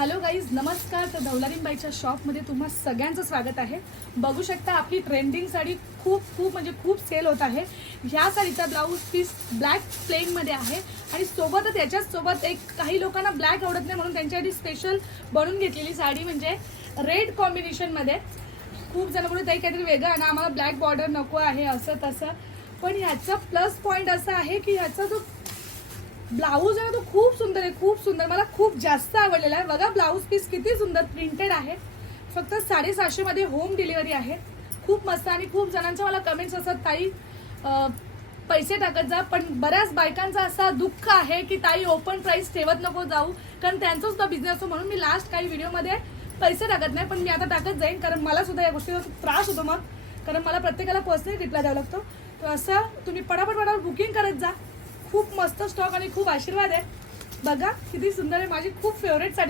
Hello guys, नमस्कार. तर धवलारीबाईच्या शॉपमध्ये तुम्हा सगळ्यांचं स्वागत आहे. बघू शकता आपली ट्रेंडिंग साडी खूप सेल होत आहे. ह्या साडीचा ब्लाऊज पीस ब्लॅक प्लेनमध्ये आहे आणि सोबतच याच्यासोबत काही लोकांना ब्लॅक आवडत नाही म्हणून त्यांच्यासाठी स्पेशल बनवून घेतलेली साडी म्हणजे रेड कॉम्बिनेशनमध्ये. खूप जण म्हणून काहीतरी वेगळं आणि आम्हाला ब्लॅक बॉर्डर नको आहे असं तसं, पण ह्याचा प्लस पॉईंट असा आहे की ह्याचा जो ब्लाऊज आहे तो खूप सुंदर आहे, खूप सुंदर. मला खूप जास्त आवडलेला आहे. बघा ब्लाऊज पीस किती सुंदर प्रिंटेड आहे. फक्त 750 मध्ये होम डिलिव्हरी आहे. खूप मस्त. आणि खूप जणांच्या मला कमेंट्स असतात, ताई पैसे टाकत जा, पण बऱ्याच बायकांचा असा दुःख आहे की ताई ओपन प्राइस ठेवत नको जाऊ, कारण त्यांचा सुद्धा बिझनेस असतो. म्हणून मी लास्ट काही व्हिडिओमध्ये पैसे टाकत नाही, पण मी आता टाकत जाईन, कारण मला सुद्धा या गोष्टीचा त्रास होतो मग, कारण मला प्रत्येकाला पर्सनली रिप्लाय द्यावा लागतो. तर असं तुम्ही पटापट बुकिंग करत जा. खूप मस्त स्टॉक आणि खूप आशीर्वाद आहे. बघा किती सुंदर आहे. माझी खूप फेवरेट साडी.